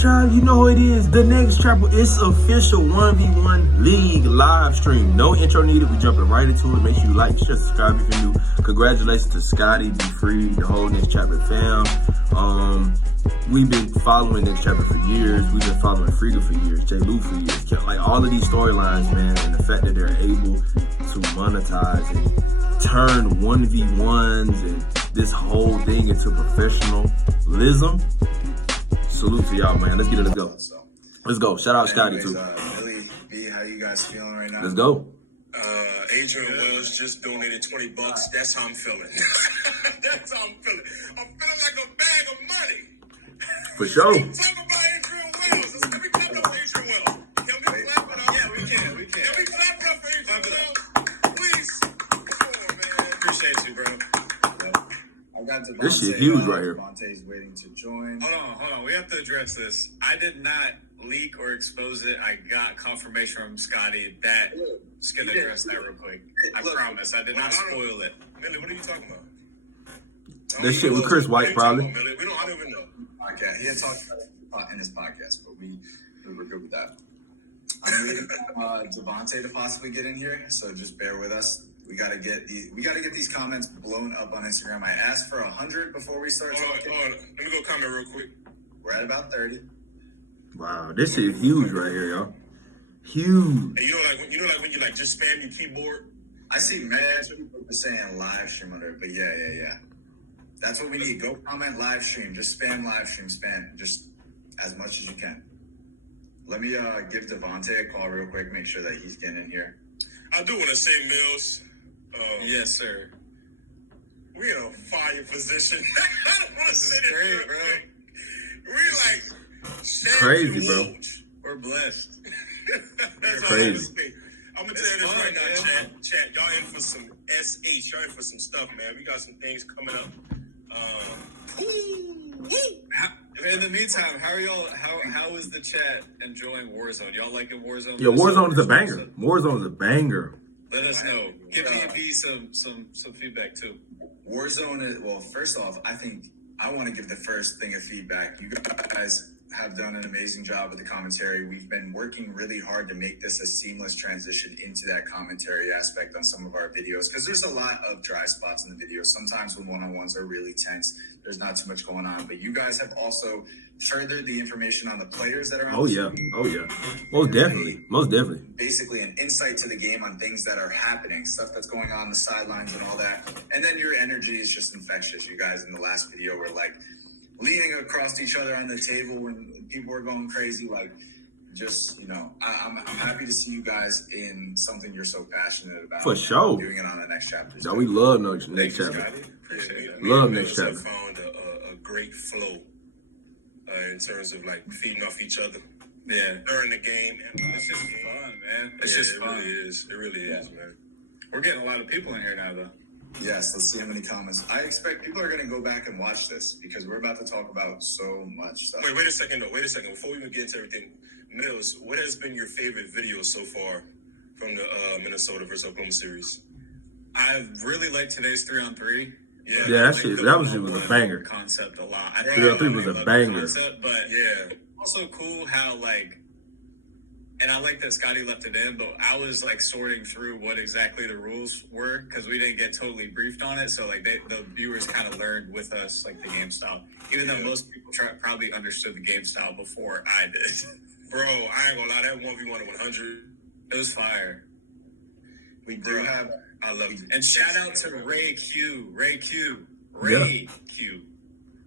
tribe, you know who it is. The next trap, it's official 1v1 league live stream. No intro needed. We jumping right into it. Make sure you like, share, subscribe if you're new. Congratulations to Scotty, Be Free, the whole Next Chapter fam. We've been following Next Chapter for years. We've been following Frigga for years, J. Lou for years. Like all of these storylines, man, and the fact that they're able to monetize and turn 1v1s and this whole thing into professionalism. Salute to y'all, man. Let's get it. Let's go. Let's go. Shout out Scotty too. Billy B, how you guys feeling right now? Let's go. Adrian Wells just donated $20. That's how I'm feeling. That's how I'm feeling. I'm feeling like a bag of money. For sure. Talk about Adrian Wells. Let me clap it up for Adrian Wells. Can we clap it up? Yeah, we can. We can. Can we clap it up for Adrian Wells? Please. Come on, man. Appreciate you, bro. I got Devontae. This shit huge right here. Devontae's waiting to join. Hold on. We have to address this. I did not leak or expose it. I got confirmation from Scotty that just gonna address that real quick. I promise. I did not spoil it. Millie, what are you talking about? That shit with Chris White, probably. I don't even know. Okay, he had talked about it in his podcast, but we were good with that. I'm waiting for Devontae to possibly get in here, so just bear with us. We gotta get these comments blown up on Instagram. I asked for 100 before we start talking. Hold on. Let me go comment real quick. We're at about 30. Wow, this shit is huge right here, y'all. Huge. And you know, like when you like just spam your keyboard. I see mad people saying live stream under it, but yeah. That's what we need. Go comment live stream. Just spam live stream. Spam just as much as you can. Let me give Devontae a call real quick. Make sure that he's getting in here. I do want to say, Mills. Yes, sir. We in a fire position. I don't want to say this, great, bro. We like Crazy, bro. We're blessed. That's Crazy. all I was saying. I'm gonna tell you this fun, right now, man. chat. Y'all in for some SH. Y'all in for some stuff, man. We got some things coming up. In the meantime, how are y'all? How is the chat enjoying Warzone? Y'all liking Warzone? Yo, Warzone is a banger. Warzone is a banger. Let us know. Give me some feedback too. Warzone is, well, first off, I want to give the first thing of feedback. You guys have done an amazing job with the commentary. We've been working really hard to make this a seamless transition into that commentary aspect on some of our videos, because there's a lot of dry spots in the videos. Sometimes when one-on-ones are really tense, there's not too much going on. But you guys have also furthered the information on the players that are on the Yeah. screen. Oh, yeah. Most definitely. Basically an insight to the game on things that are happening, stuff that's going on the sidelines and all that. And then your energy is just infectious. You guys in the last video were like leaning across each other on the table when people were going crazy. Like, just, I'm happy to see you guys in something you're so passionate about. For sure. Doing it on the next chapter. Yo, we love Next Chapter. Appreciate it. Love Me Next and Chapter. Mills have found a great flow in terms of like feeding off each other. Yeah, During the game. And it's just fun, man. It's yeah, just it fun. really is. It really is, man. We're getting a lot of people in here now, though. Yes, let's see how many comments. I expect people are going to go back and watch this because we're about to talk about so much stuff. Wait a second. Before we even get into everything, Mills, what has been your favorite video so far from the Minnesota versus Oklahoma series? I really liked today's 3-on-3. Yeah, that was a banger. Concept a lot. 3-on-3 was a banger. Concept, but Yeah. also cool how and I like that Scotty left it in, but I was sorting through what exactly the rules were because we didn't get totally briefed on it. So the viewers kind of learned with us the game style, even though most people probably understood the game style before I did. Bro, I ain't gonna lie, that 1v1 100. It was fire. We do have... I love it. And shout out to Ray Q. Ray Q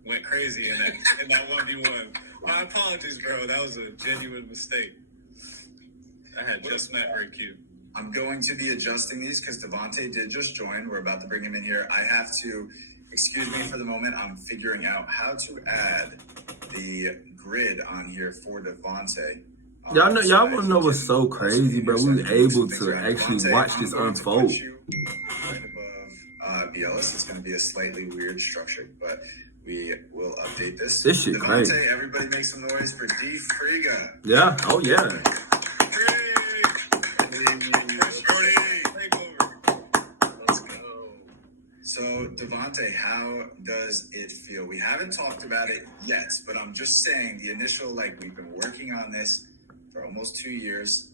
went crazy in that 1v1. My apologies, bro. That was a genuine mistake. I had just met Ray Q. I'm going to be adjusting these because Devontae did just join. We're about to bring him in here. I have to, excuse me for the moment, I'm figuring out how to add the grid on here for Devontae. Y'all want to know what's so crazy, bro? We were able to actually watch this unfold. Right above Bielis. It's going to be a slightly weird structure, but we will update this. This shit Devontae, crazy. Everybody make some noise for D. Frigga. Yeah. Oh, yeah. So So, Devontae, how does it feel? We haven't talked about it yet, but I'm just saying the initial, like, we've been working on this for almost 2 years.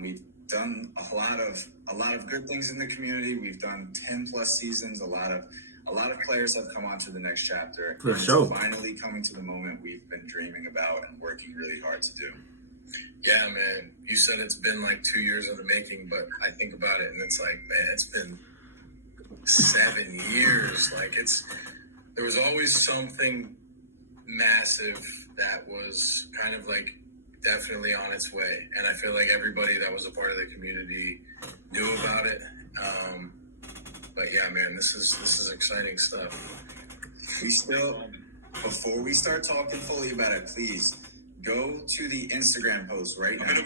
We've done a lot of good things in the community. We've done 10 plus seasons. A lot of players have come on to the next chapter. For And sure. It's finally coming to the moment we've been dreaming about and working really hard to do. Yeah, man. You said it's been like 2 years in the making, but I think about it and it's like, man, it's been 7 years. Like there was always something massive that was kind of like definitely on its way. And I feel like everybody that was a part of the community knew about it. But yeah, man, this is exciting stuff. We still, before we start talking fully about it, please go to the Instagram post right now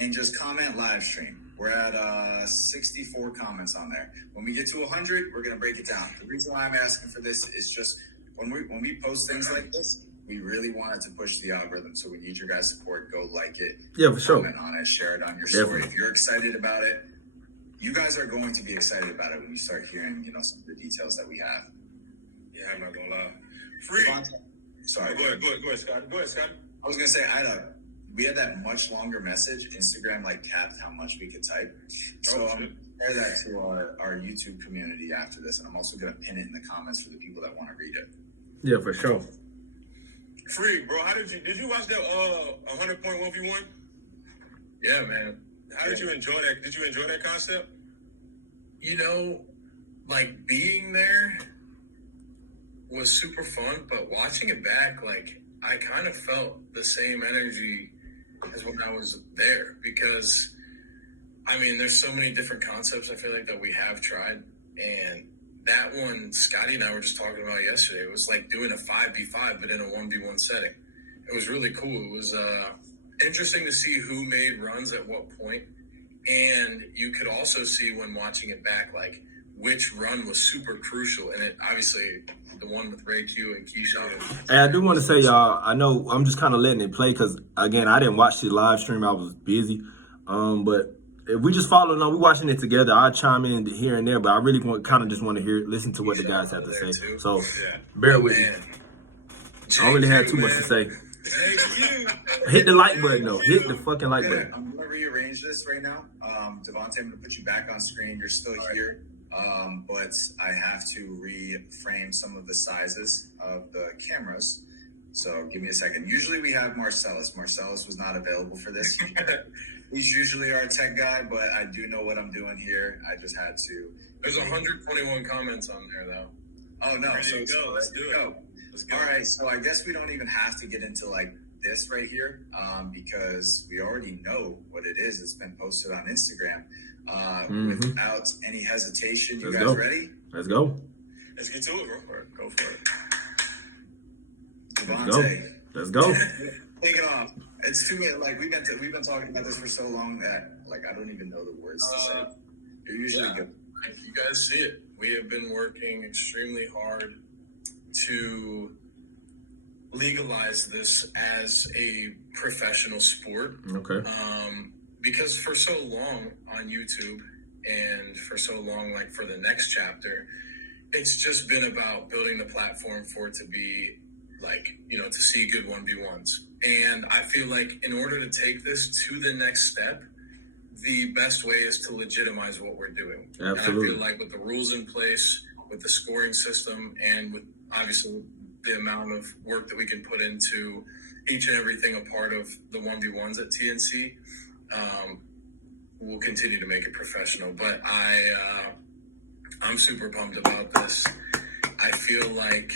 and just comment live stream. We're at 64 comments on there. When we get to 100, we're gonna break it down. The reason why I'm asking for this is just when we post things like this, we really wanted to push the algorithm. So we need your guys' support. Go like it. Yeah, for sure. Comment on it. Share it on your story. Definitely. If you're excited about it, you guys are going to be excited about it when you start hearing, some of the details that we have. Yeah, I'm not gonna lie. Free. Sorry. Go ahead, Scott. Go ahead, Scott. I was gonna say we had that much longer message. Instagram capped how much we could type. So I'm gonna share that to our YouTube community after this, and I'm also gonna pin it in the comments for the people that want to read it. Yeah, for sure. Free, bro. Did you watch that 100-point 1v1? Yeah, man. How did you enjoy that? Did you enjoy that concept? Like being there was super fun, but watching it back, like I kind of felt the same energy as when I was there because, I mean, there's so many different concepts I feel like that we have tried, and that one Scotty and I were just talking about yesterday. It was like doing a 5v5 but in a 1v1 setting. It was really cool. It was interesting to see who made runs at what point, and you could also see when watching it back like which run was super crucial, and it obviously the one with Ray Q and Keyshawn. Hey, I do want to say, y'all, I know I'm just kind of letting it play because, again, I didn't watch the live stream. I was busy. But if we just following on, we watching it together. I'll chime in here and there, but I really just want to listen to what the guys have to say. Too. So bear with me. Man. I don't really have too much to say. Hit the like button, though. Hit the fucking like button. I'm gonna rearrange this right now. Devontae, I'm gonna put you back on screen. You're still here. But I have to reframe some of the sizes of the cameras. So give me a second. Usually we have Marcellus. Marcellus was not available for this. He's usually our tech guy, but I do know what I'm doing here. I just had to. There's 121 comments on there, though. Oh, no. There you go. Let's do it. Let's go. All right. So I guess we don't even have to get into this right here because we already know what it is. It's been posted on Instagram. Without any hesitation, you guys ready? Let's go. Let's get to it, bro. Go for it. Devontae, Let's go. take it off. It's too late. We've been talking about this for so long that I don't even know the words to say. You're usually good. You guys see it. We have been working extremely hard to legalize this as a professional sport. Okay. Because for so long on YouTube and for so long, for the next chapter, it's just been about building the platform for it to be to see good 1v1s. And I feel like in order to take this to the next step, the best way is to legitimize what we're doing. Absolutely. And I feel like with the rules in place, with the scoring system, and with obviously the amount of work that we can put into each and everything a part of the 1v1s at TNC, we'll continue to make it professional. But I'm super pumped about this. I feel like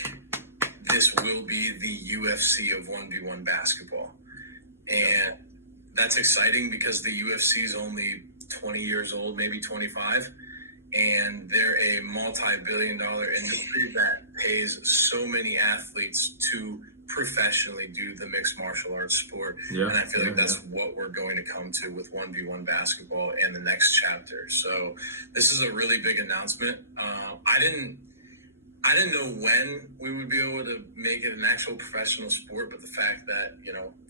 this will be the UFC of 1v1 basketball. And that's exciting because the UFC is only 20 years old, maybe 25. And they're a multi-billion-dollar industry that pays so many athletes to professionally do the mixed martial arts sport. Yeah. And I feel like that's what we're going to come to with 1v1 basketball and the next chapter. So this is a really big announcement. I didn't know when we would be able to make it an actual professional sport, but the fact that,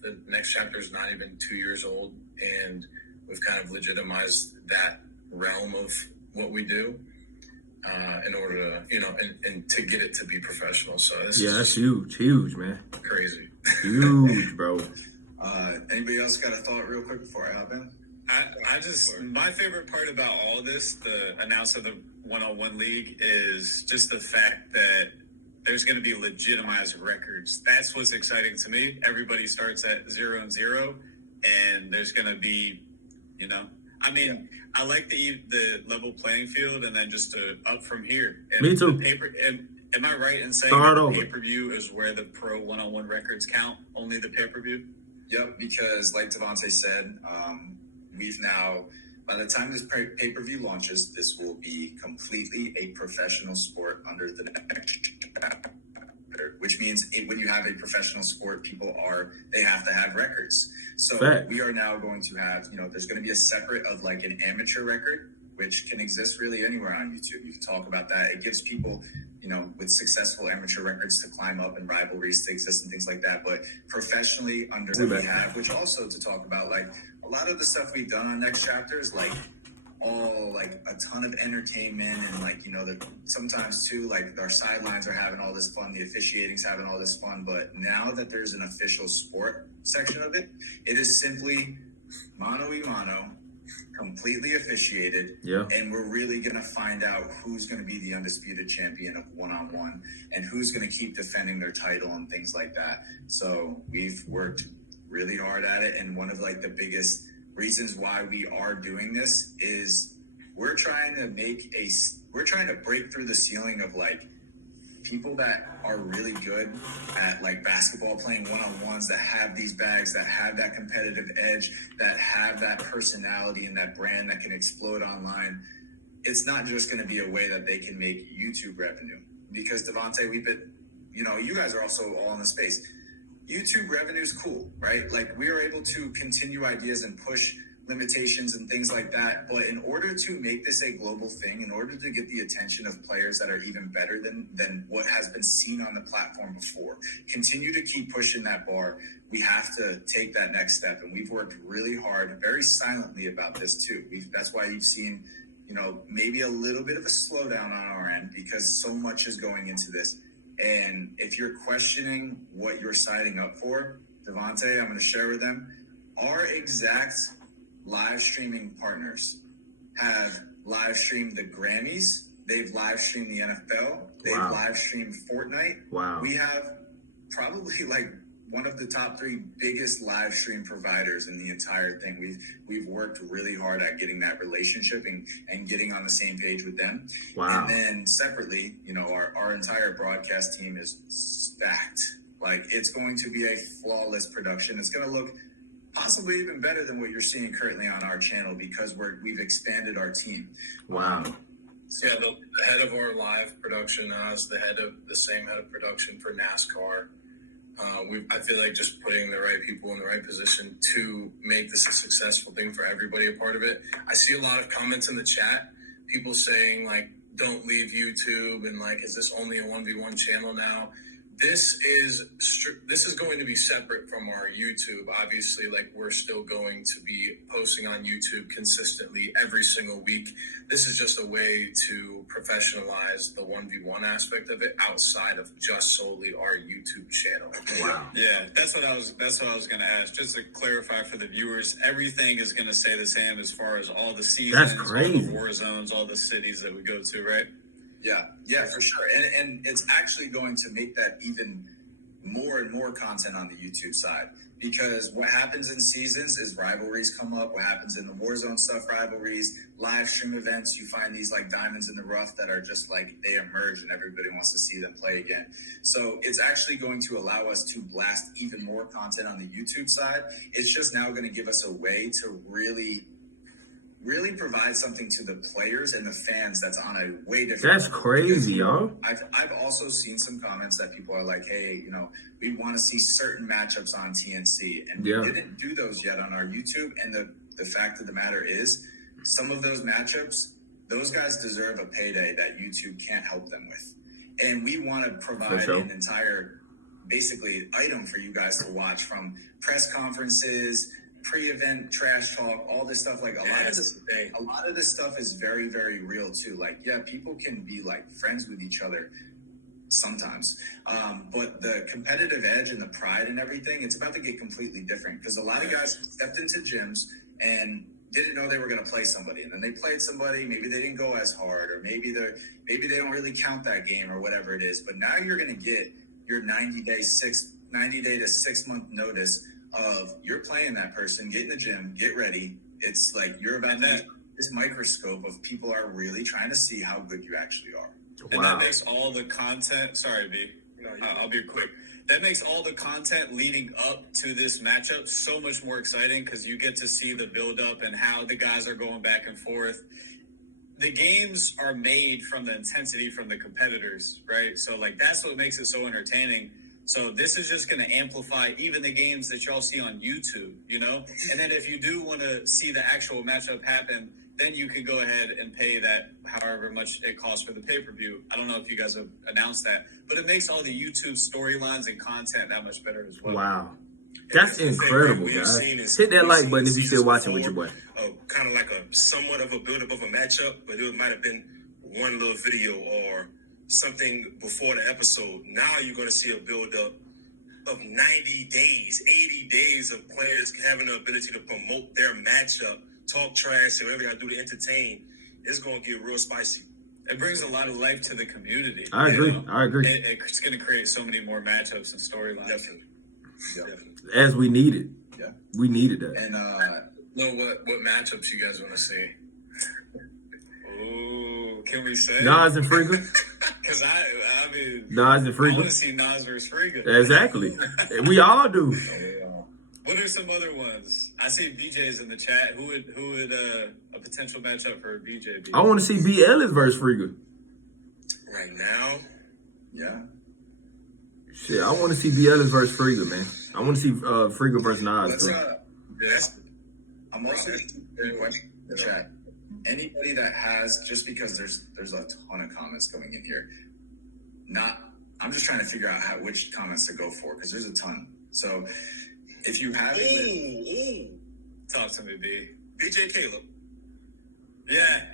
the next chapter is not even 2 years old and we've kind of legitimized that realm of what we do. in order to, and to get it to be professional. So this Yeah, is that's just huge, man. crazy. Huge, bro. Anybody else got a thought real quick before I hop in? My favorite part about all this, the announcement of the one-on-one league, is just the fact that there's going to be legitimized records. That's what's exciting to me. Everybody starts at 0-0, and there's going to be, I like the level playing field, and then just to up from here. And Me too. Am I right in saying Start that over. the pay-per-view is where the pro one-on-one records count? Only the pay-per-view? Yep, because like Devontae said, we've now, by the time this pay-per-view launches, this will be completely a professional sport under the next chapter, which means when you have a professional sport, they have to have records. So Fact. we are now going to have, there's going to be a separate of like an amateur record, which can exist really anywhere on YouTube. You can talk about that. It gives people, with successful amateur records to climb up and rivalries to exist and things like that. But professionally under what we have, which also to talk about, like a lot of the stuff we've done on Next Chapters, like all like a ton of entertainment and like, sometimes too, like our sidelines are having all this fun, the officiating's having all this fun. But now that there's an official sport section of it, it is simply mano-a-mano, completely officiated, and we're really going to find out who's going to be the undisputed champion of one-on-one and who's going to keep defending their title and things like that. So we've worked really hard at it, and one of like the biggest reasons why we are doing this is we're trying to break through the ceiling of like people that are really good at like basketball, playing one-on-ones, that have these bags, that have that competitive edge, that have that personality and that brand that can explode online. It's not just going to be a way that they can make YouTube revenue, because Devontae, we've been, you guys are also all in the space. YouTube revenue is cool, right? Like we are able to continue ideas and push limitations and things like that. But in order to make this a global thing, in order to get the attention of players that are even better than what has been seen on the platform before, continue to keep pushing that bar, we have to take that next step. And we've worked really hard, very silently about this too. That's why you've seen, maybe a little bit of a slowdown on our end, because so much is going into this. And if you're questioning what you're signing up for, Devontae, I'm going to share with them, our exact live streaming partners have live streamed the Grammys. They've live streamed the NFL. They've live streamed Fortnite. Wow. We have probably like one of the top 3 biggest live stream providers in the entire thing. We've worked really hard at getting that relationship and getting on the same page with them. Wow. And then separately, our entire broadcast team is stacked. Like it's going to be a flawless production. It's going to look possibly even better than what you're seeing currently on our channel, because we've expanded our team. Wow. Yeah, the head of our live production is the same head of production for NASCAR. I feel like just putting the right people in the right position to make this a successful thing for everybody a part of it. I see a lot of comments in the chat, people saying like, don't leave YouTube, and like, is this only a 1v1 channel now? This is going to be separate from our YouTube. Obviously, like we're still going to be posting on YouTube consistently every single week. This is just a way to professionalize the 1v1 aspect of it outside of just solely our YouTube channel. Wow. Yeah, that's what I was going to ask. Just to clarify for the viewers, everything is going to stay the same as far as all the seasons, That's crazy. all the war zones, all the cities that we go to, right? Yeah, for sure. And it's actually going to make that even more and more content on the YouTube side, because what happens in seasons is rivalries come up. What happens in the Warzone stuff, rivalries, live stream events, you find these like diamonds in the rough that are just like, they emerge and everybody wants to see them play again. So it's actually going to allow us to blast even more content on the YouTube side. It's just now going to give us a way to really provide something to the players and the fans that's on a way different That's level. crazy, y'all. I've also seen some comments that people are like, hey, we want to see certain matchups on TNC, and we didn't do those yet on our YouTube. And the fact of the matter is, some of those matchups, those guys deserve a payday that YouTube can't help them with. And we want to provide an entire, basically, item for you guys to watch, from press conferences, pre-event trash talk, all this stuff. Like a lot of this stuff is very, very real too. Like, yeah, people can be like friends with each other sometimes, but the competitive edge and the pride and everything, it's about to get completely different because a lot of guys stepped into gyms and didn't know they were going to play somebody, and then they played somebody. Maybe they didn't go as hard, or maybe they don't really count that game or whatever it is. But now you're going to get your 90 day to 6 month notice of you're playing that person. Get in the gym, get ready. It's like you're about to this microscope of people are really trying to see how good you actually are. And that makes all the content. Sorry, B. I'll be quick. That makes all the content leading up to this matchup so much more exciting because you get to see the build-up and how the guys are going back and forth. The games are made from the intensity from the competitors, right? So, like, that's what makes it so entertaining. So this is just going to amplify even the games that y'all see on YouTube, you know? And then if you do want to see the actual matchup happen, then you can go ahead and pay that however much it costs for the pay-per-view. I don't know if you guys have announced that, but it makes all the YouTube storylines and content that much better as well. Wow. That's incredible, guys. Hit that like button if you're still watching with your boy. Kind of like a somewhat of a build-up of a matchup, but it might have been one little video or something before the episode. Now you're going to see a build-up of 90 days, 80 days of players having the ability to promote their matchup, talk trash, and whatever they got to do to entertain. It's going to get real spicy. It brings a lot of life to the community. I agree. I agree. It's going to create so many more matchups and storylines. Definitely. As we needed. Yeah. We needed that. And what matchups you guys want to see? Ooh, can we say? Nas and Frigga. Because I mean, Nas and I Frigga. want to see Nas versus Frigga. Exactly. We all do. What are some other ones? I see BJ's in the chat. Who would a potential matchup for BJ be? I want to see B. Ellis versus Frigga. Right now, yeah. Shit, I want to see B. Ellis versus Frigga, man. I want to see Frigga versus Nas. I'm also in the chat. Anybody that has, just because there's a ton of comments going in here. I'm just trying to figure out which comments to go for because there's a ton. So if you have talk to me, B. BJ Caleb. Yeah.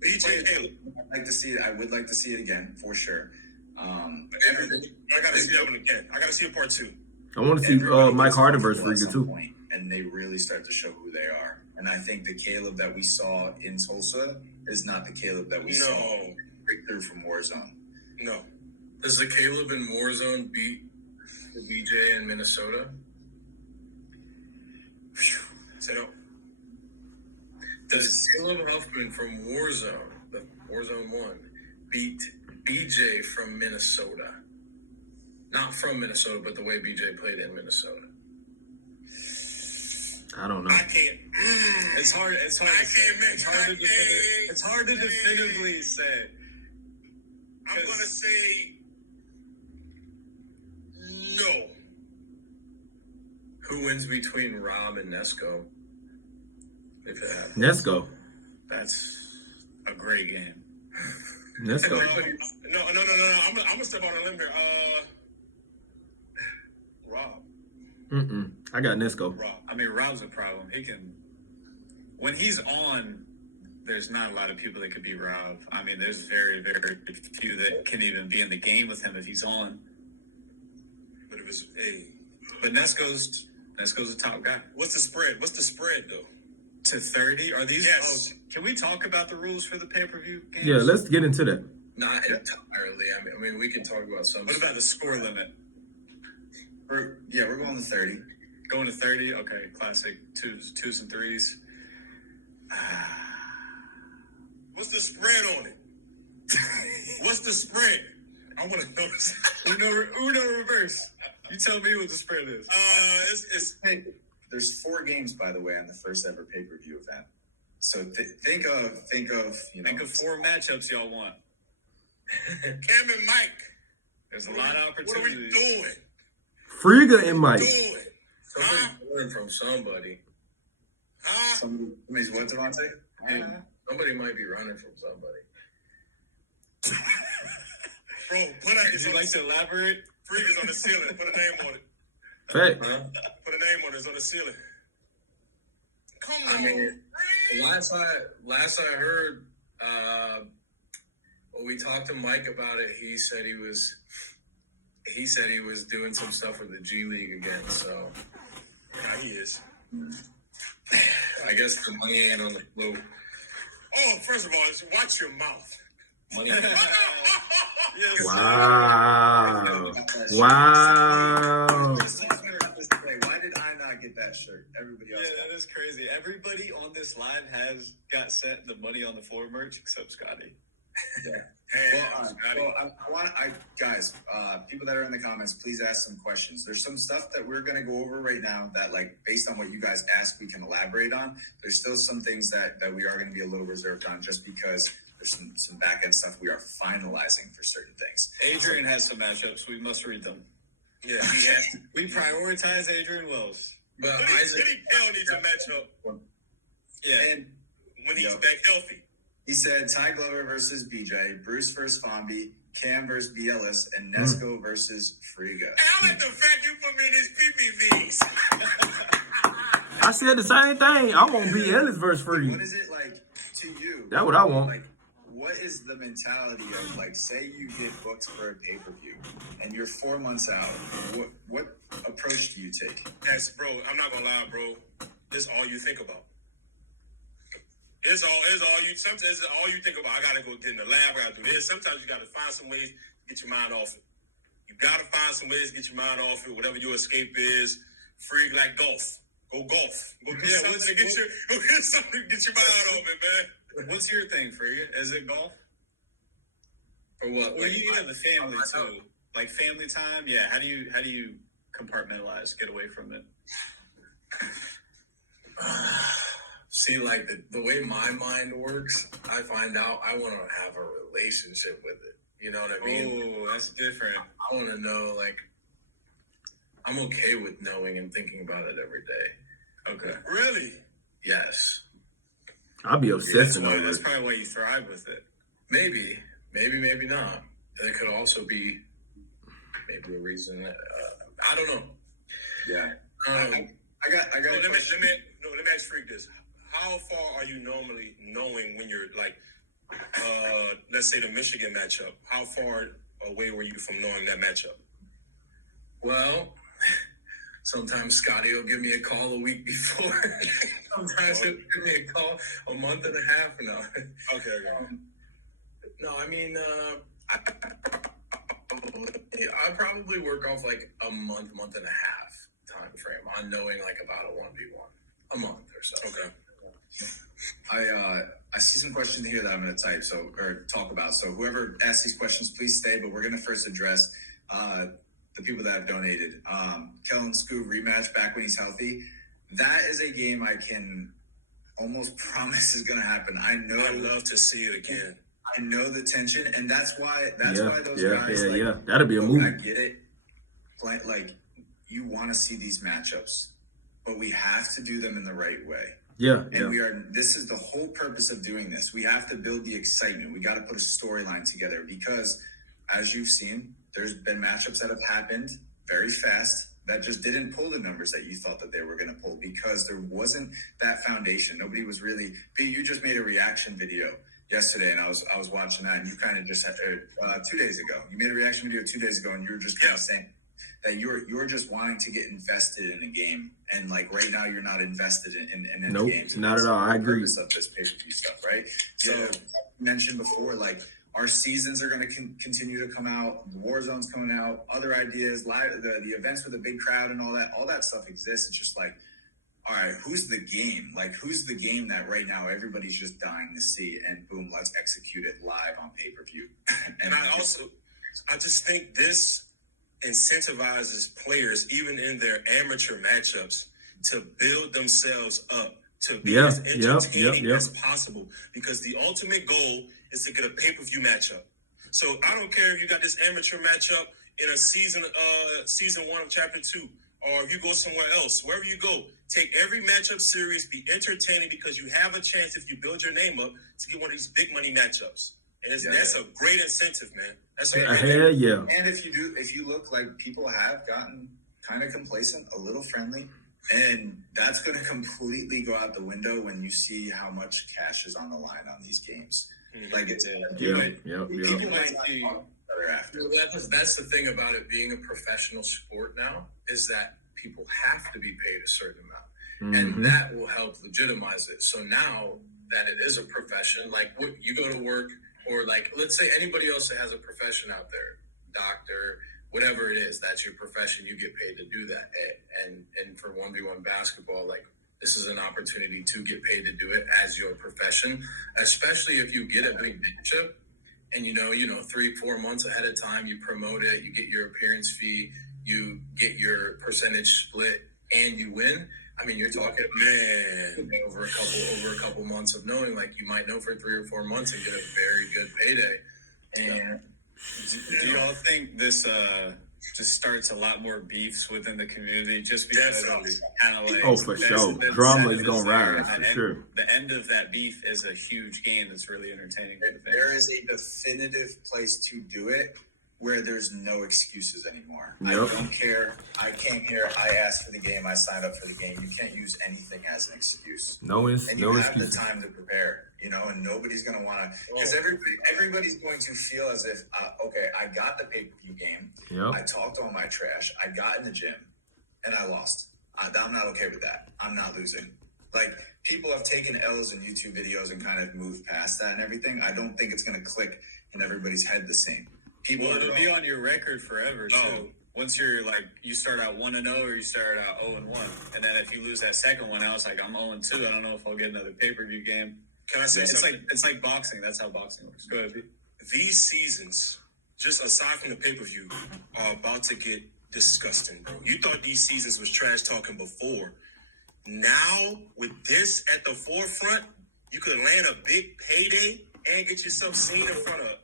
BJ Caleb. I'd like to see it. I would like to see it again for sure. I gotta see that one again. I gotta see a part 2. I want to see Mike Harden versus Frigga too. And they really start to show who they are. And I think the Caleb that we saw in Tulsa is not the Caleb that we saw breakthrough from Warzone. No. Does the Caleb in Warzone beat the BJ in Minnesota? Set up. Does Caleb Huffman from Warzone, the Warzone 1, beat BJ from Minnesota? Not from Minnesota, but the way BJ played in Minnesota. I don't know. I can't. It's hard. It's hard to definitively say. I'm gonna say no. Who wins between Rob and Nesco? If it happens. Nesco. That's a great game. Nesco. No. I'm gonna step out on a limb here. Rob. I got Nesco. Rob. I mean, Rob's a problem. He can, when he's on, there's not a lot of people that could beat Rob. I mean, there's very, very few that can even be in the game with him if he's on. But it was But Nesco's a top guy. What's the spread? What's the spread though? To 30? Are these? Yes. Can we talk about the rules for the pay-per-view games? Yeah, let's get into that. Not entirely. I mean, we can talk about some. What about the score limit? We're going to 30. Going to 30? Okay, classic. Twos and threes. What's the spread on it? What's the spread? I want to know. Uno reverse. You tell me what the spread is. Hey, there's 4 games, by the way, on the first ever pay-per-view event. So think of Think of 4 matchups y'all want. Cam and Mike. There's a lot of opportunities. What are we doing? Frigga and Mike. Somebody's learning from somebody. Somebody's what, Devontae? Somebody might be running from somebody. Bro, Would you like to elaborate? Freak is on the ceiling. Put a name on it. Fact. Huh? Put a name on it. It's on the ceiling. Come I on. mean, last I heard, when we talked to Mike about it, he said he was doing some stuff with the G League again. So Yeah, he is. I guess the money ain't on the float. Oh, first of all, watch your mouth. Money. Yes, Wow. Wow. Why did I not get that shirt? Everybody else. Yeah, that is crazy. Everybody on this line has got sent the money on the floor merch except Scotty. Guys, people that are in the comments, please ask some questions. There's some stuff that we're going to go over right now that, like, based on what you guys ask, we can elaborate on. There's still some things that we are going to be a little reserved on just because there's some back end stuff we are finalizing for certain things. Adrian has some matchups. We must read them. Yeah, We prioritize Adrian Wells. But Isaac Hill needs a matchup. Yeah. And When he's back healthy. he said Ty Glover versus BJ, Bruce versus Fombi, Cam versus B. Ellis, and Nesco versus Friga. I like the fact you put me in these PPVs. I said the same thing. I want B. Ellis versus Free. What is it like to you? That's what I want. Like, what is the mentality of, like, say you get booked for a pay-per-view and you're 4 months out, what approach do you take? That's, bro, I'm not gonna lie, bro. This is all you think about. It's all you think about. I gotta go get in the lab, I gotta do this. Sometimes you gotta find some ways to get your mind off it. You gotta find some ways to get your mind off it, whatever your escape is. Free like golf. Go golf. Go do something to get your mind off it, man. What's your thing, Friga? Is it golf? for what? Well, Like, you have the family I know. too. Like family time. Yeah. How do you compartmentalize, get away from it? See, like the way my mind works, I find out I want to have a relationship with it. You know what I mean? Oh, that's different. I want to know, like, I'm okay with knowing and thinking about it every day. Okay. Really? Yes. I'll be That's, obsessing over that's it. probably why you thrive with it. Maybe not. There could also be maybe a reason that, I don't know. Yeah. Um, I got Let a me question. ask Freak this. How far are you normally knowing when you're like, let's say the Michigan matchup? How far away were you from knowing that matchup? well, sometimes Scotty will give me a call a week before. Sometimes he'll give me a call a month and a half now. Okay. No, I mean, I probably work off like a month and a half time frame on knowing like about a 1v1, a month or so. Okay. I see some questions here that I'm going to type or talk about. So whoever asks these questions, please stay. But we're going to first address the people that have donated. Kellen Scoop rematch back when he's healthy. That is a game I can almost promise is going to happen. I know. I'd love to see it again. I know the tension, and that's why those guys. That'll be a I movie. get it. Like you want to see these matchups, but we have to do them in the right way. Yeah, And this is the whole purpose of doing this. We have to build the excitement. We got to put a storyline together because, as you've seen, there's been matchups that have happened very fast that just didn't pull the numbers that you thought that they were going to pull because there wasn't that foundation. Nobody was really. You just made a reaction video yesterday, and I was watching that, and you kind of just 2 days ago. You made a reaction video 2 days ago, and you were just kind of saying that you're just wanting to get invested in a game, and like right now you're not invested in any Nope, games. not at all. I agree. Purpose of this pay-per-view stuff, right? So you mentioned before, like our seasons are going to continue to come out. The Warzone's coming out. Other ideas, live the events with a big crowd and all that stuff exists. It's just like, all right, who's the game? Like, who's the game that right now everybody's just dying to see? And boom, let's execute it live on pay-per-view. And I just think this incentivizes players, even in their amateur matchups, to build themselves up, to be as entertaining as possible. Because the ultimate goal is to get a pay-per-view matchup. So I don't care if you got this amateur matchup in a season 1 of chapter 2, or if you go somewhere else, wherever you go, take every matchup serious, be entertaining, because you have a chance, if you build your name up, to get one of these big money matchups. And that's a great incentive, man. That's a great Hell yeah. And if you look, like, people have gotten kind of complacent, a little friendly. And that's going to completely go out the window when you see how much cash is on the line on these games. Like it's Yeah. people might not You talk about it after. know, that's the thing about it being a professional sport now, is that people have to be paid a certain amount, and that will help legitimize it. So now that it is a profession, like what you go to work, or like let's say anybody else that has a profession out there, doctor, whatever it is, that's your profession. You get paid to do that, and for 1v1 basketball, like this is an opportunity to get paid to do it as your profession, especially if you get a big matchup. And you know, 3-4 months ahead of time, you promote it, you get your appearance fee, you get your percentage split, and you win. I mean, you're talking over a couple months of knowing, like you might know for 3 or 4 months and get a very good payday. And Do y'all think this just starts a lot more beefs within the community just because kind of like for sure. Drama is gonna rise for sure. The end of that beef is a huge game that's really entertaining. There is a definitive place to do it where there's no excuses anymore. Yep. I don't care. I came here. I asked for the game. I signed up for the game. You can't use anything as an excuse. No And you have excuses. the time to prepare, and nobody's going to want to, because everybody's going to feel as if, okay, I got the pay-per-view game. Yep. I talked all my trash. I got in the gym and I lost. I'm not okay with that. I'm not losing. Like, people have taken L's in YouTube videos and kind of moved past that and everything. I don't think it's going to click in everybody's head the same. People Well, it'll be on your record forever too. Once you're like, you start out 1-0 or you start out 0-1, and then if you lose that second one, I was like, I'm 0-2. I don't know if I'll get another pay-per-view game. Can I say something? It's like boxing. That's how boxing works. Go ahead, Pete. These seasons, just aside from the pay-per-view, are about to get disgusting, bro. You thought these seasons was trash talking before. Now, with this at the forefront, you could land a big payday and get yourself seen in front of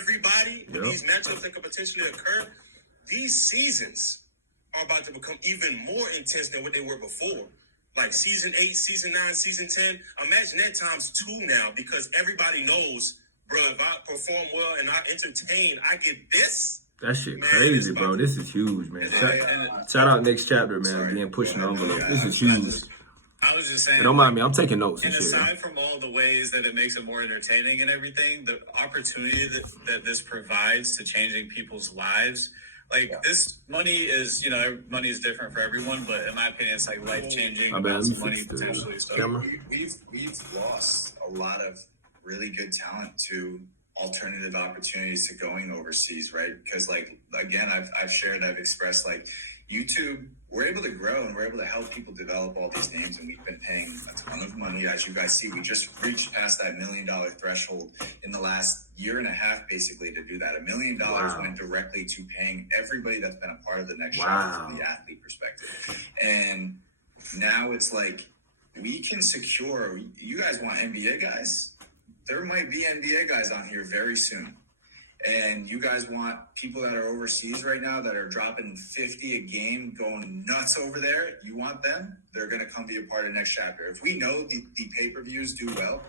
everybody with these matchups that could potentially occur. These seasons are about to become even more intense than what they were before. Like season 8, season 9, season 10. Imagine that times 2 now, because everybody knows, bro, if I perform well and I entertain, I get this. That shit crazy, bro. This is huge, man. Shout out Next Chapter, man. Again, pushing the envelope. This is huge. I was just saying. Don't mind me. I'm taking notes and And shit. aside from all the ways that it makes it more entertaining and everything, the opportunity that this provides to changing people's lives, like this money is, money is different for everyone, but in my opinion, it's like life-changing amounts of money potentially. So We've lost a lot of really good talent to alternative opportunities to going overseas, right? Because like, again, I've shared, I've expressed, like, YouTube, we're able to grow and we're able to help people develop all these names, and we've been paying a ton of money. As you guys see, we just reached past that $1 million threshold in the last year and a half, basically, to do that. $1 million went directly to paying everybody that's been a part of the next chapter from the athlete perspective. And now it's like, we can secure, you guys want NBA guys? There might be NBA guys on here very soon. And you guys want people that are overseas right now that are dropping 50 a game, going nuts over there. You want them? They're going to come be a part of next chapter. If we know the pay-per-views do well,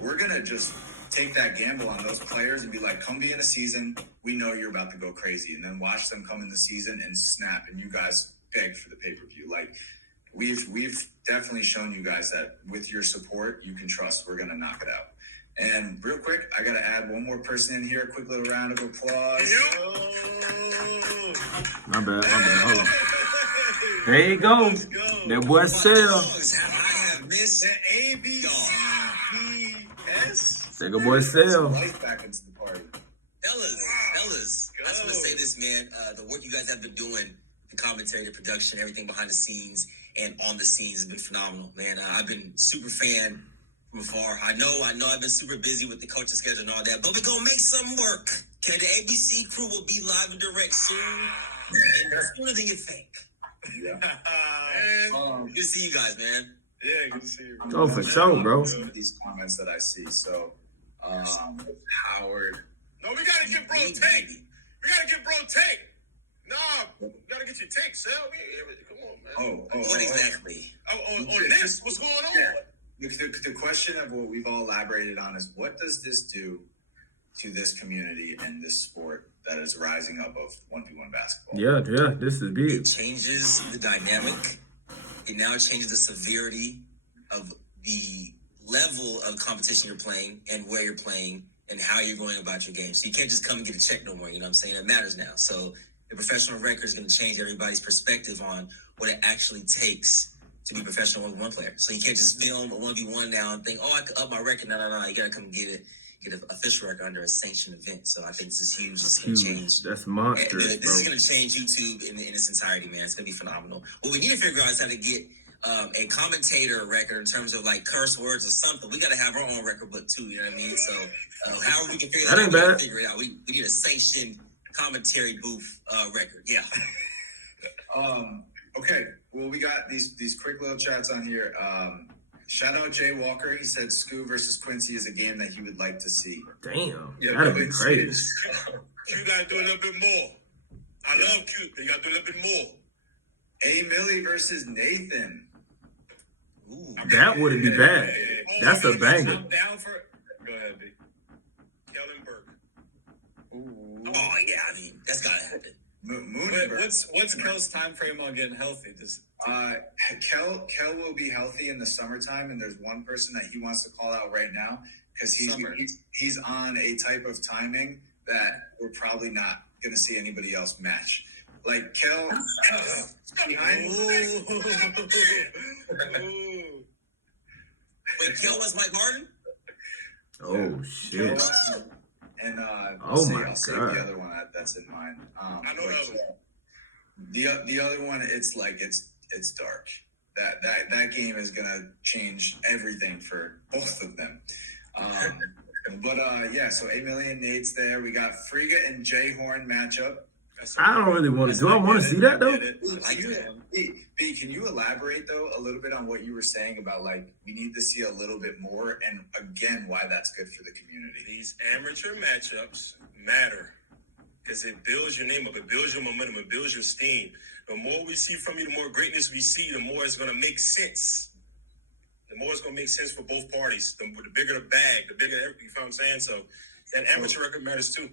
we're going to just take that gamble on those players and be like, come be in a season. We know you're about to go crazy. And then watch them come in the season and snap. And you guys beg for the pay-per-view. Like, we've definitely shown you guys that with your support, you can trust we're going to knock it out. And real quick, I got to add one more person in here. A quick little round of applause. My bad. Hold on. There you go. That boy Sell. I have missed the ABCDS. That good boy Sell. Life back into the party. fellas. I just want to say this, man. The work you guys have been doing, the commentary, the production, everything behind the scenes and on the scenes has been phenomenal, man. I've been super fan from afar. I know I've been super busy with the coaching schedule and all that, but we're going to make something work. Okay, the ABC crew will be live and direct soon, and sooner than you think. Yeah. Good to see you guys, man. Yeah, good to see you. Oh, for sure, bro. Some of these comments that I see. So, Howard. No, we gotta get bro take. Nah, we gotta get your take, Sal. Come on, man. What exactly? On this, what's going on? Yeah. The question of what we've all elaborated on is, what does this do to this community and this sport that is rising up of 1v1 basketball? Yeah, this is It big. changes the dynamic. it now changes the severity of the level of competition you're playing and where you're playing and how you're going about your game. So you can't just come and get a check no more. You know what I'm saying? It matters now. So the professional record is going to change everybody's perspective on what it actually takes to be a professional 1v1 player. So you can't just film a 1v1 now and think, oh, I could up my record. No. You got to come get an official record under a sanctioned event. So I think this is huge. It's going to change. That's monstrous, This is going to change YouTube in its entirety, man. It's going to be phenomenal. What we need to figure out is how to get a commentator record in terms of like curse words or something. We got to have our own record book too. You know what I mean? So however we can figure that out, ain't bad. Figure it out. We need a sanctioned commentary booth record. Yeah. Okay. Well, we got these quick little chats on here. Shout out Jay Walker. He said Scoo versus Quincy is a game that he would like to see. Damn, Yeah, that'd be Quincy crazy. You gotta do a little bit more. I love Q, but you gotta do a little bit more. A Millie versus Nathan. Ooh. That wouldn't be bad. That's a banger. I'm down for. Go ahead, B. Kellen Burke. Ooh. Oh yeah, I mean that's gotta happen. What's Kel's time frame on getting healthy? Kel will be healthy in the summertime, and there's one person that he wants to call out right now because he's on a type of timing that we're probably not going to see anybody else match. Like Kel, behind. Wait, Kel was Mike Harden? Oh shit! And Oh my I'll save God. the other one that's in mind. I know that one. The other one, it's dark. That game is gonna change everything for both of them. Yeah. So 8 million Nate's there. We got Friga and Jay Horn matchup. I don't really want to. Do I want to see that though? B, can you elaborate though a little bit on what you were saying about like we need to see a little bit more, and again why that's good for the community? These amateur matchups matter because it builds your name up, it builds your momentum, it builds your steam. The more we see from you, the more greatness we see, the more it's going to make sense. The more it's going to make sense for both parties. The bigger the bag, the bigger everything. You know what I'm saying? So that amateur record matters too.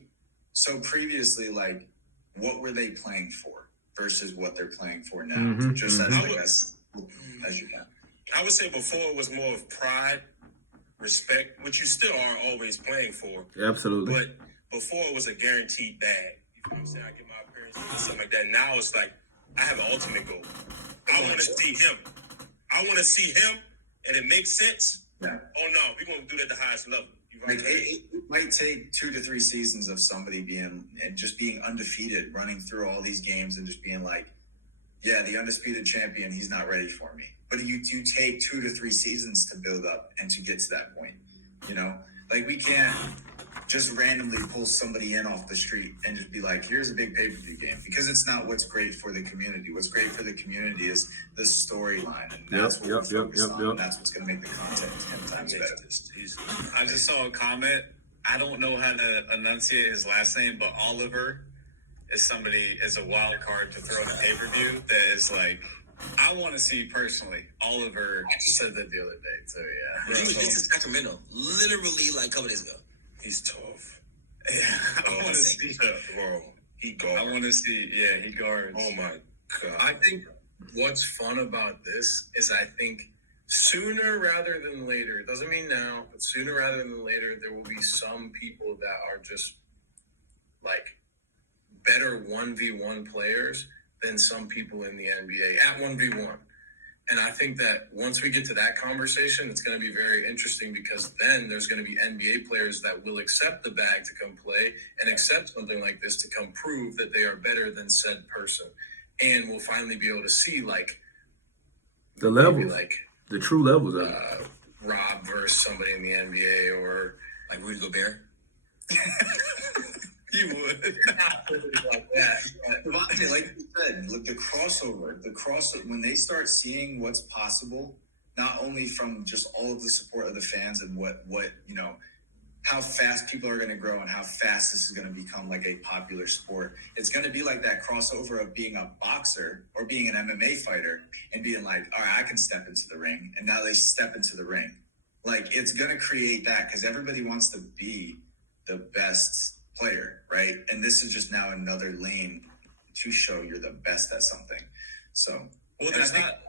So previously, like, what were they playing for versus what they're playing for now? Mhm, Just mhm. as you can. I would say before it was more of pride, respect, which you still are always playing for. Absolutely. But before it was a guaranteed bag. You know what I'm saying? I get my appearances and stuff like that. Now it's like I have an ultimate goal. I want to see him. I want to see him, and it makes sense. Yeah. Oh no, we're gonna do it at the highest level. You know what Like I'm saying? it might take 2 to 3 seasons of somebody being undefeated, running through all these games and just being like, yeah, the undisputed champion, he's not ready for me. But you take 2 to 3 seasons to build up and to get to that point. You know, like we can't just randomly pull somebody in off the street and just be like, here's a big pay-per-view game, because it's not what's great for the community. What's great for the community is the storyline, and that's what we're focused on, and that's what's going to make the content 10 times better. I just saw a comment. I don't know how to enunciate his last name, but Oliver is a wild card to throw in a pay-per-view that is like, I want to see personally. Oliver said that the other day, so yeah. He was just in Sacramento, literally like a couple days ago. He's tough. I want to see. Bro, he guards. I want to see. Yeah, he guards. Oh my God. I think what's fun about this is I think sooner rather than later, it doesn't mean now, but sooner rather than later, there will be some people that are just like better 1v1 players than some people in the NBA at 1v1. And I think that once we get to that conversation, it's going to be very interesting, because then there's going to be NBA players that will accept the bag to come play and accept something like this to come prove that they are better than said person. And we'll finally be able to see like The maybe levels, like the true levels of it. Rob versus somebody in the NBA, or Like Rudy Gobert. he would. Like that. Devontae, like you said, look, the crossover, when they start seeing what's possible, not only from just all of the support of the fans and what you know, how fast people are going to grow and how fast this is going to become like a popular sport. It's going to be like that crossover of being a boxer or being an MMA fighter and being like, all right, I can step into the ring. And now they step into the ring. Like, it's going to create that, because everybody wants to be the best player, right? And this is just now another lane to show you're the best at something. So, Well, and there's I think not.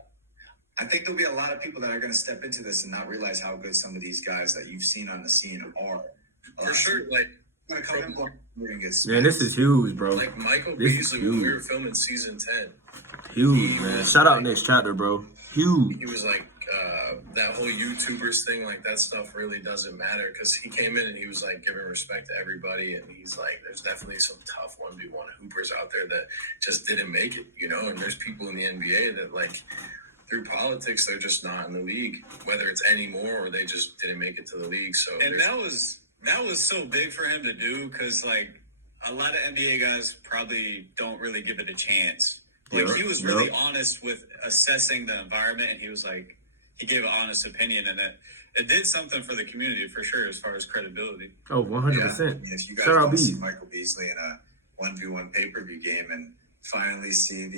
I think there'll be a lot of people that are going to step into this and not realize how good some of these guys that you've seen on the scene are. For sure, like Going to come in blind, we're going to get Man, this is huge, bro. like Michael This is Beasley when we huge. were filming season 10. Huge, man. Shout out Next Chapter, bro. Huge. He was like that whole YouTubers thing, like that stuff really doesn't matter because he came in and he was like giving respect to everybody, and he's like, there's definitely some tough 1v1 hoopers out there that just didn't make it, you know, and there's people in the NBA that like through politics they're just not in the league, whether it's anymore or they just didn't make it to the league. So And that was so big for him to do because like a lot of NBA guys probably don't really give it a chance. Like he was really honest with assessing the environment, and he was like, he gave an honest opinion, and it did something for the community for sure as far as credibility. Oh, 100%. I mean, if you guys Shout out don't see B. Michael Beasley in a 1v1 pay-per-view game and finally see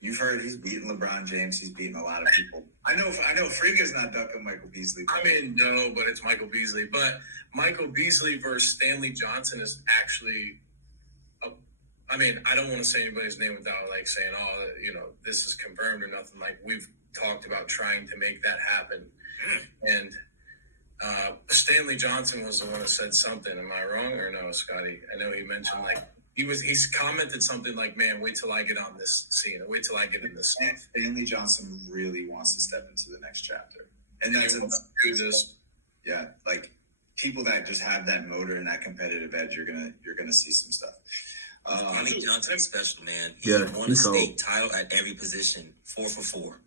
you've heard he's beaten LeBron James, he's beaten a lot of people. I know Friga's not ducking Michael Beasley. I mean, no, but it's Michael Beasley. But Michael Beasley versus Stanley Johnson is actually, I mean, I don't want to say anybody's name without like saying, oh, you know, this is confirmed or nothing. Like we've talked about trying to make that happen. And Stanley Johnson was the one that said something. Am I wrong or no, Scotty? I know he mentioned like he's commented something like, man, wait till I get on this scene. Wait till I get in this scene. Stanley Johnson really wants to step into the next chapter. And that's do this. yeah, like people that just have that motor and that competitive edge, you're gonna see some stuff. Ronnie Johnson's special, man. Yeah, He won a he's cold. state title at every position, 4 for 4.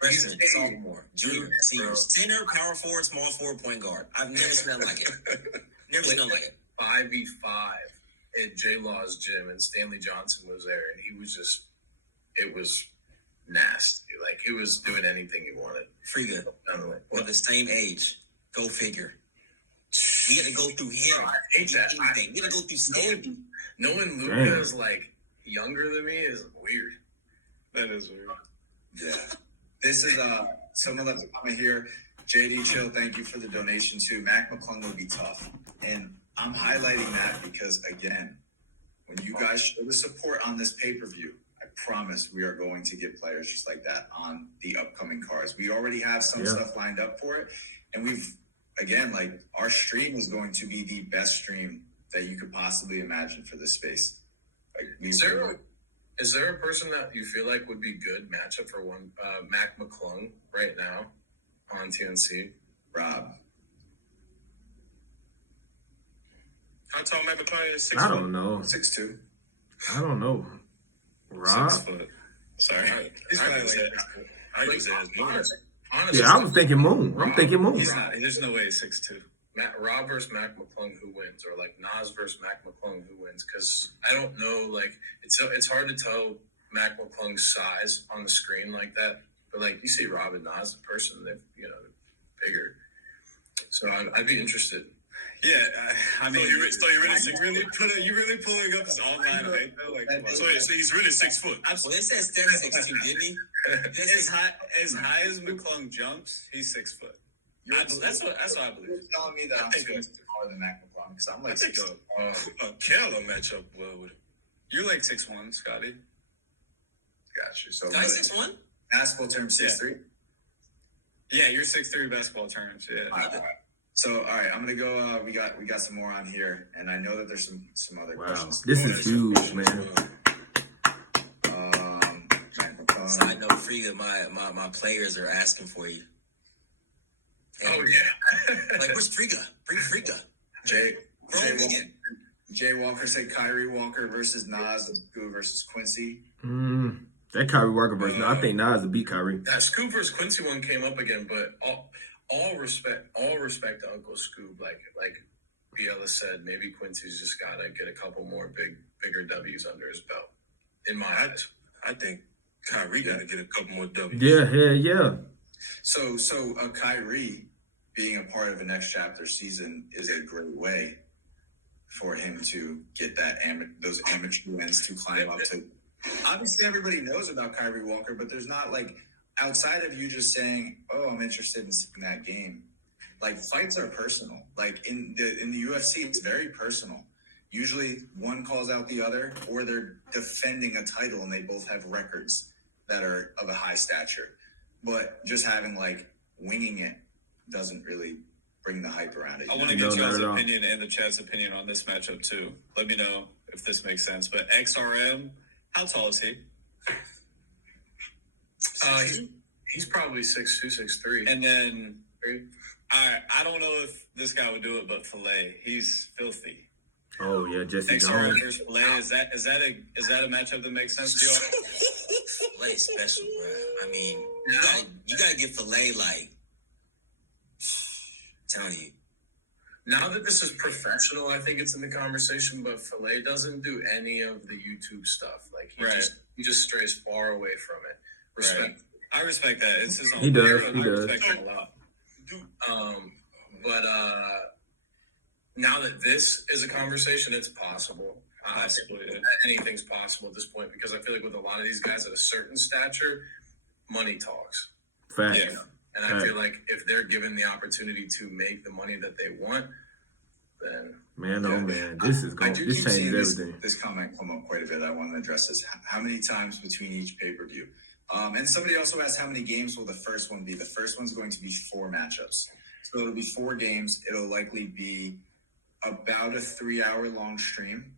Freshman, sophomore, junior, senior, center, power forward, small forward, point guard. I've never seen that like it. Never seen that like it. 5v5 at J Law's gym, and Stanley Johnson was there, and he was just, it was nasty. Like he was doing anything he wanted. Friga, we're the same age. Go figure. We had to go through him. I hate that. Anything. We had to go through Stanley. Knowing Luka Damn. is like younger than me is weird. That is weird. Yeah. This is someone that's coming here. JD Chill, thank you for the donation too. Mac McClung will be tough. And I'm highlighting that because again, when you guys show the support on this pay-per-view, I promise we are going to get players just like that on the upcoming cards. We already have some stuff lined up for it. And we've, again, like our stream is going to be the best stream that you could possibly imagine for this space. Like Is there a person that you feel like would be good matchup for one Mac McClung right now on TNC? Rob. How tall Matt McClung is? 6 I foot? don't know. 6'2". I don't know. Rob? 6 foot. Sorry. He's probably like that. I use it as more. Honestly, Yeah, I was thinking Moon. I'm thinking Moon. He's not. There's no way he's 6'2". Rob versus Mac McClung, who wins? Or like Nas versus Mac McClung, who wins? Because I don't know, like it's hard to tell Mac McClung's size on the screen like that. But like you see Rob and Nas in person, they're bigger. So I'd be interested. Yeah, I mean, You really pulling up his online height though? Like, so he's really 6 foot. Well, it says Stanley 6'2", didn't he? as high as McClung jumps, he's 6 foot. That's what I believe. You're telling me that I'm think 6'2" more than Mac McClung because I'm I like think 6'2". a Keller matchup would. You're like 6'1", Scotty. Got you. So Guys, 6'1"? basketball term 6'3". Yeah, you're 6'3" basketball terms. Yeah. All right. So, all right, I'm gonna go. We got some more on here, and I know that there's some other Wow. questions. This is huge, man. Mac McClung. Side note, Friga, my players are asking for you. Oh yeah. Like, where's Friga? Bring Friga. Jay Walker said Kyrie Walker versus Nas and Scoop versus Quincy. That Kyrie Walker version. I think Nas will beat Kyrie. That Scoop versus Quincy one came up again, but all respect to Uncle Scoop. Like Biela said, maybe Quincy's just gotta get a couple more bigger W's under his belt. In my eyes, I think Kyrie got to get a couple more W's. Yeah. So Kyrie being a part of a next chapter season is a great way for him to get those amateur wins to climb up to. Obviously, everybody knows about Kyrie Walker, but there's not like outside of you just saying, "Oh, I'm interested in seeing that game." Like fights are personal. Like in the UFC, it's very personal. Usually, one calls out the other, or they're defending a title and they both have records. that are of a high stature. But just having like winging it doesn't really bring the hype around it. I want to get y'all's opinion and the chat's opinion on this matchup too. Let me know if this makes sense. But XRM, how tall is he? He's probably 6'2", 6'3". And then I don't know if this guy would do it, but Filet, he's filthy. Oh yeah, Jesse XRM Jones. versus Filet, is that a matchup that makes sense to y'all? Filet special, bro. I mean, you gotta get Filet like. Telling you. Now that this is professional, I think it's in the conversation, but Filet doesn't do any of the YouTube stuff. Like he just strays far away from it. Respect. Right. I respect that. It's his own. He does. I He does. respect him a lot. But now that this is a conversation, it's possible. Possibly, yeah. Anything's possible at this point because I feel like with a lot of these guys at a certain stature, money talks. Facts. Yeah. And I feel like if they're given the opportunity to make the money that they want, then Man, oh man, this is going. I do This keep seeing changes everything. this comment come up quite a bit. I want to address this. How many times between each pay-per-view? And somebody also asked how many games will the first one be? The first one's going to be 4 matchups. So it'll be 4 games. It'll likely be about a 3-hour long stream.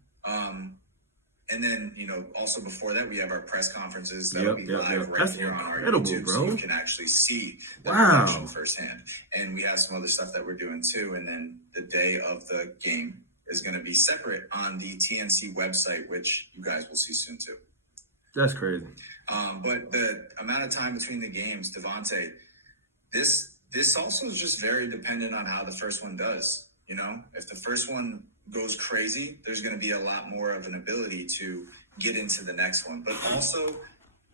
And then, also before that, we have our press conferences that'll be live right That's here on our incredible, YouTube, bro. so you can actually see the Wow. production firsthand. And we have some other stuff that we're doing too. And then the day of the game is going to be separate on the TNC website, which you guys will see soon too. That's crazy. But the amount of time between the games, Devontae, this also is just very dependent on how the first one does. If the first one goes crazy, there's going to be a lot more of an ability to get into the next one. But also,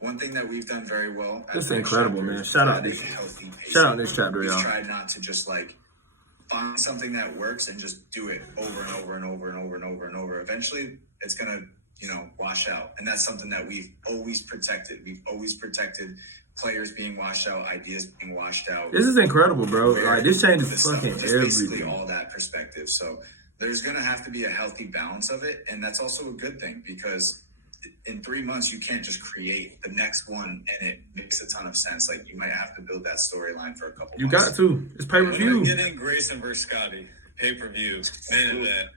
one thing that we've done very well. That's incredible, man. Shout out this chapter, y'all. We've tried not to just find something that works and just do it over and over and over and over and over and over. Eventually, it's going to wash out. And that's something that we've always protected. We've always protected players being washed out, ideas being washed out. This is incredible, bro. Like, this changes fucking just basically everything. all that perspective. So there's going to have to be a healthy balance of it. And that's also a good thing because in 3 months, you can't just create the next one and it makes a ton of sense. Like, you might have to build that storyline for a couple You months. got to. It's pay-per-view. Get in Grayson versus Scotty. Pay-per-view. Man, that.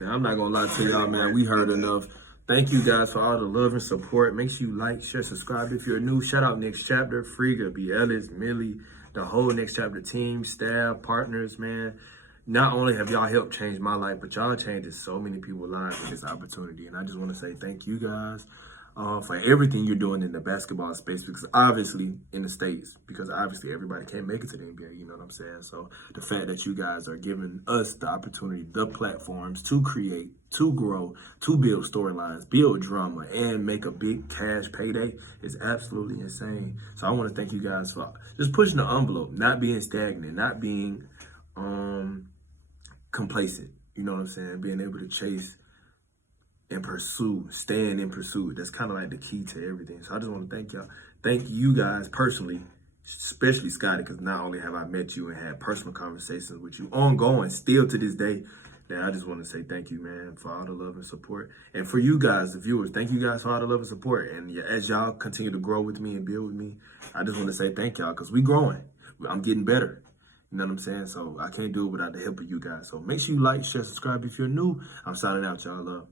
Now, I'm not gonna lie to y'all, man. We heard enough. Thank you guys for all the love and support. Make sure you like, share, subscribe if you're new. Shout out Next Chapter, Friga, B. Ellis, Millie, the whole Next Chapter team, staff, partners, man. Not only have y'all helped change my life, but y'all changed so many people's lives with this opportunity. And I just want to say thank you guys for everything you're doing in the basketball space, because obviously in the States, because obviously everybody can't make it to the NBA, you know what I'm saying? So the fact that you guys are giving us the opportunity, the platforms to create, to grow, to build storylines, build drama, and make a big cash payday is absolutely insane. So I want to thank you guys for just pushing the envelope, not being stagnant, not being complacent, you know what I'm saying? Being able to chase and pursue, staying in pursuit. That's kind of like the key to everything. So I just want to thank y'all. Thank you guys personally, especially Scotty, because not only have I met you and had personal conversations with you ongoing, still to this day, that I just want to say thank you, man, for all the love and support. And for you guys, the viewers, thank you guys for all the love and support. And as y'all continue to grow with me and build with me, I just want to say thank y'all, because we growing. I'm getting better. You know what I'm saying? So I can't do it without the help of you guys. So make sure you like, share, subscribe if you're new. I'm signing out, y'all. Love.